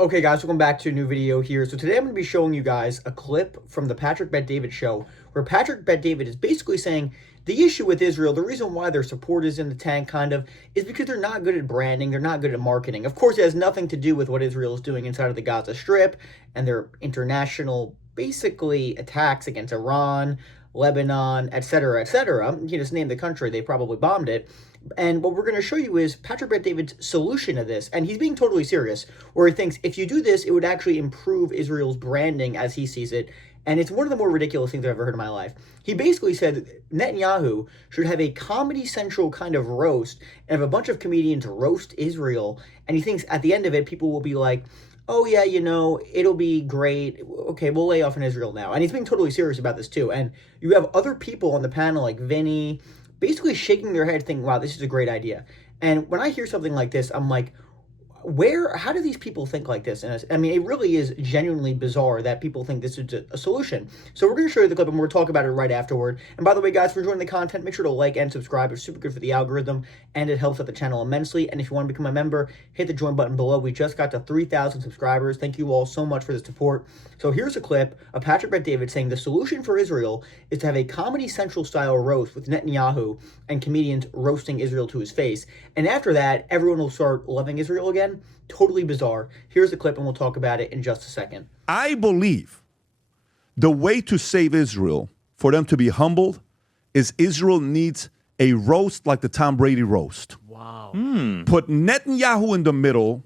Okay guys, welcome back to a new video here. So today I'm going to be showing you guys a clip from the Patrick Bet-David show where Patrick Bet-David is basically saying the issue with Israel, the reason why their support is in the tank kind of, is because they're not good at branding, they're not good at marketing. Of course, it has nothing to do with what Israel is doing inside of the Gaza Strip and their international, basically, attacks against Iran, Lebanon, etc., etc. You just name the country, they probably bombed it. And what we're going to show you is Patrick Bet-David's solution to this. And he's being totally serious, where he thinks if you do this, it would actually improve Israel's branding as he sees it. And it's one of the more ridiculous things I've ever heard in my life. He basically said Netanyahu should have a Comedy Central kind of roast and have a bunch of comedians roast Israel. And he thinks at the end of it, people will be like, oh yeah, it'll be great. Okay, we'll lay off in Israel now. And he's being totally serious about this too. And you have other people on the panel like Vinny, basically shaking their head thinking, wow, this is a great idea. And when I hear something like this, I'm like, how do these people think like this? And I mean, it really is genuinely bizarre that people think this is a solution. So we're going to show you the clip and we're going to talk about it right afterward. And by the way, guys, if you're enjoying the content, make sure to like and subscribe. It's super good for the algorithm and it helps out the channel immensely. And if you want to become a member, hit the join button below. We just got to 3,000 subscribers. Thank you all so much for the support. So here's a clip of Patrick Bet-David saying the solution for Israel is to have a Comedy Central style roast with Netanyahu and comedians roasting Israel to his face. And after that, everyone will start loving Israel again. Totally bizarre. Here's the clip and we'll talk about it in just a second. I believe the way to save Israel, for them to be humbled, is Israel needs a roast like the Tom Brady roast. Wow. Put Netanyahu in the middle,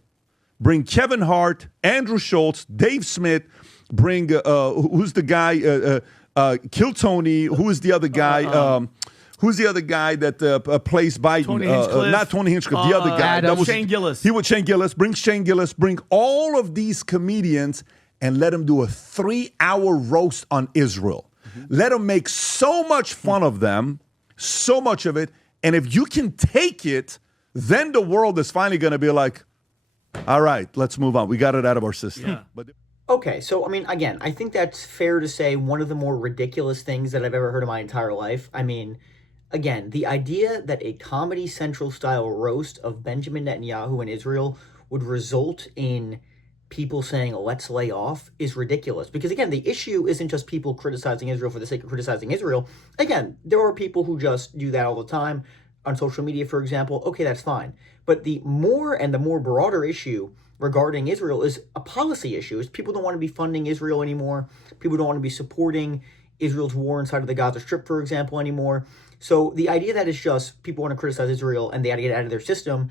bring Kevin Hart, Andrew Schultz, Dave Smith, bring, who's the guy, Kill Tony, who is the other guy, who's the other guy that plays Biden? Tony Hinchcliffe. Not Tony Hinchcliffe, the other guy. That was Shane Gillis. He would Shane Gillis. Bring Shane Gillis. Bring all of these comedians and let them do a 3-hour roast on Israel. Let them make so much fun of them, so much of it. And if you can take it, then the world is finally going to be like, all right, let's move on. We got it out of our system. Yeah. But Okay, so I mean, again, I think that's fair to say one of the more ridiculous things that I've ever heard in my entire life. I mean, again, the idea that a Comedy Central style roast of Benjamin Netanyahu in Israel would result in people saying, let's lay off, is ridiculous. Because again, the issue isn't just people criticizing Israel for the sake of criticizing Israel. Again, there are people who just do that all the time on social media, for example. Okay, that's fine. But the more broader issue regarding Israel is a policy issue. Is people don't want to be funding Israel anymore. People don't want to be supporting Israel's war inside of the Gaza Strip, for example, anymore. So the idea that it's just people want to criticize Israel and they got to get it out of their system,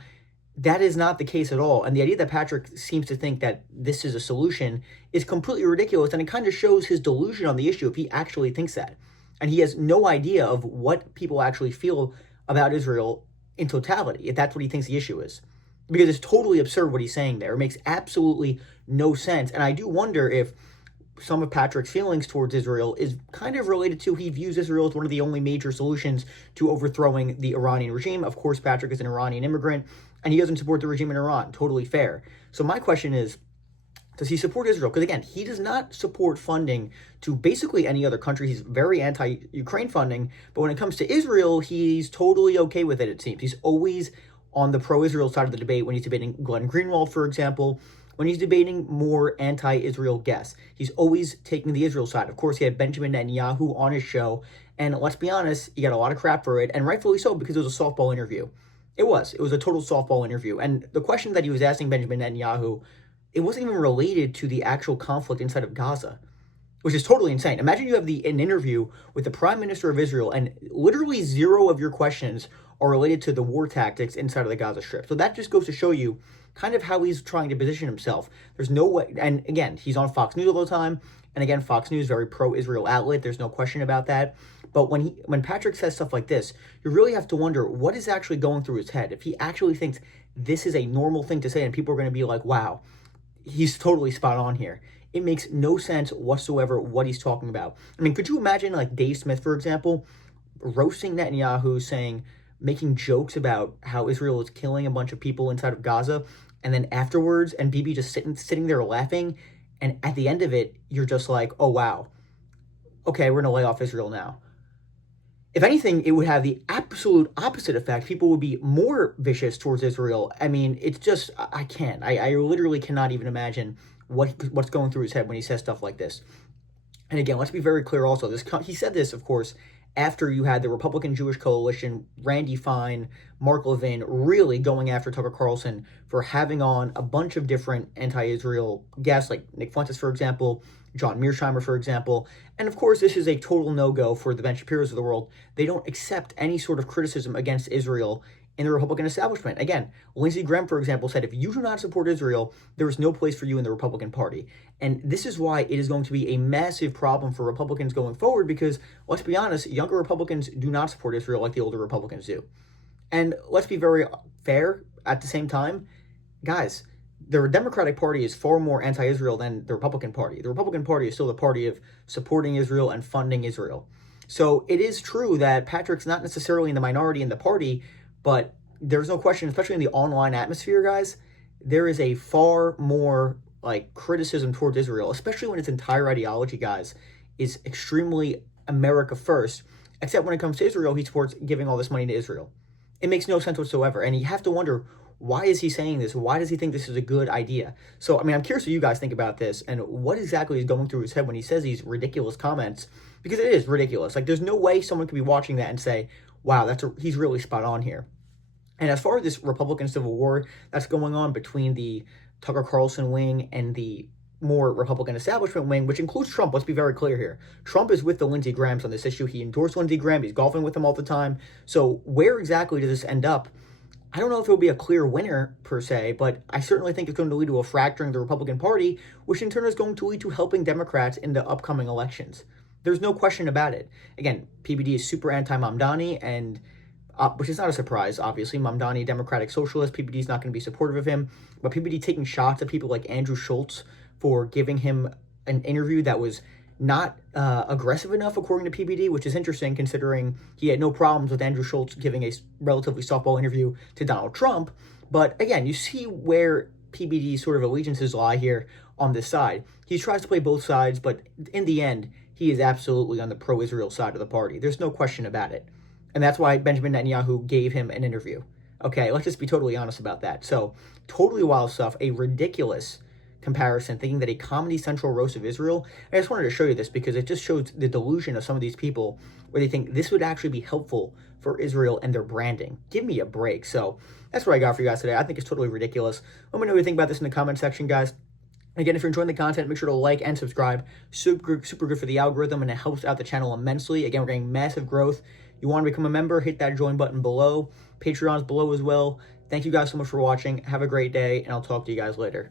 that is not the case at all. And the idea that Patrick seems to think that this is a solution is completely ridiculous. And it kind of shows his delusion on the issue if he actually thinks that. And he has no idea of what people actually feel about Israel in totality, if that's what he thinks the issue is. Because it's totally absurd what he's saying there. It makes absolutely no sense. And I do wonder if some of Patrick's feelings towards Israel is kind of related to he views Israel as one of the only major solutions to overthrowing the Iranian regime. Of course, Patrick is an Iranian immigrant, and he doesn't support the regime in Iran. Totally fair. So my question is, does he support Israel? Because again, he does not support funding to basically any other country. He's very anti-Ukraine funding. But when it comes to Israel, he's totally okay with it, it seems. He's always on the pro-Israel side of the debate when he's debating Glenn Greenwald, for example. When he's debating more anti-Israel guests, he's always taking the Israel side. Of course, he had Benjamin Netanyahu on his show, and let's be honest, he got a lot of crap for it, and rightfully so, because it was a softball interview. It was a total softball interview, and the question that he was asking Benjamin Netanyahu, it wasn't even related to the actual conflict inside of Gaza, which is totally insane. Imagine you have an interview with the Prime Minister of Israel, and literally zero of your questions are related to the war tactics inside of the Gaza Strip. So that just goes to show you kind of how he's trying to position himself. There's no way, and again, he's on Fox News all the time, and again, Fox News, very pro-Israel outlet, there's no question about that. But when Patrick says stuff like this, you really have to wonder what is actually going through his head. If he actually thinks this is a normal thing to say, and people are going to be like, wow, he's totally spot on here. It makes no sense whatsoever what he's talking about. I mean, could you imagine like Dave Smith, for example, roasting Netanyahu, making jokes about how Israel is killing a bunch of people inside of Gaza, and then afterwards, and Bibi just sitting there laughing, and at the end of it, you're just like, oh, wow. Okay, we're going to lay off Israel now. If anything, it would have the absolute opposite effect. People would be more vicious towards Israel. I mean, it's just I can't. I literally cannot even imagine what's going through his head when he says stuff like this. And again, let's be very clear also. He said this, of course, after you had the Republican Jewish coalition, Randy Fine, Mark Levin, really going after Tucker Carlson for having on a bunch of different anti-Israel guests, like Nick Fuentes, for example, John Mearsheimer, for example. And of course, this is a total no-go for the Ben Shapiro's of the world. They don't accept any sort of criticism against Israel in the Republican establishment. Again, Lindsey Graham, for example, said if you do not support Israel, there is no place for you in the Republican Party. And this is why it is going to be a massive problem for Republicans going forward because, let's be honest, younger Republicans do not support Israel like the older Republicans do. And let's be very fair at the same time, guys, the Democratic Party is far more anti-Israel than the Republican Party. The Republican Party is still the party of supporting Israel and funding Israel. So it is true that Patrick's not necessarily in the minority in the party, but there's no question, especially in the online atmosphere, guys, there is a far more like criticism towards Israel, especially when its entire ideology, guys, is extremely America first. Except when it comes to Israel, he supports giving all this money to Israel. It makes no sense whatsoever. And you have to wonder, why is he saying this? Why does he think this is a good idea? So, I mean, I'm curious what you guys think about this and what exactly is going through his head when he says these ridiculous comments, because it is ridiculous. Like, there's no way someone could be watching that and say, wow, he's really spot on here. And as far as this Republican civil war that's going on between the Tucker Carlson wing and the more Republican establishment wing, which includes Trump, let's be very clear here. Trump is with the Lindsey Grahams on this issue. He endorsed Lindsey Graham. He's golfing with them all the time. So where exactly does this end up? I don't know if it'll be a clear winner per se, but I certainly think it's going to lead to a fracturing of the Republican Party, which in turn is going to lead to helping Democrats in the upcoming elections. There's no question about it. Again, PBD is super anti-Mamdani, and which is not a surprise, obviously. Mamdani, Democratic Socialist, PBD is not going to be supportive of him, but PBD taking shots at people like Andrew Schultz for giving him an interview that was not aggressive enough, according to PBD, which is interesting considering he had no problems with Andrew Schultz giving a relatively softball interview to Donald Trump. But again, you see where PBD's sort of allegiances lie here on this side. He tries to play both sides, but in the end, he is absolutely on the pro-Israel side of the party. There's no question about it. And that's why Benjamin Netanyahu gave him an interview. Okay, let's just be totally honest about that. So, totally wild stuff, a ridiculous comparison, thinking that a Comedy Central roast of Israel. I just wanted to show you this because it just shows the delusion of some of these people where they think this would actually be helpful for Israel and their branding. Give me a break. So, that's what I got for you guys today. I think it's totally ridiculous. Let me know what you think about this in the comment section, guys. Again, if you're enjoying the content, make sure to like and subscribe. Super good for the algorithm, and it helps out the channel immensely. Again, we're getting massive growth. You want to become a member, hit that join button below. Patreon's below as well. Thank you guys so much for watching. Have a great day, and I'll talk to you guys later.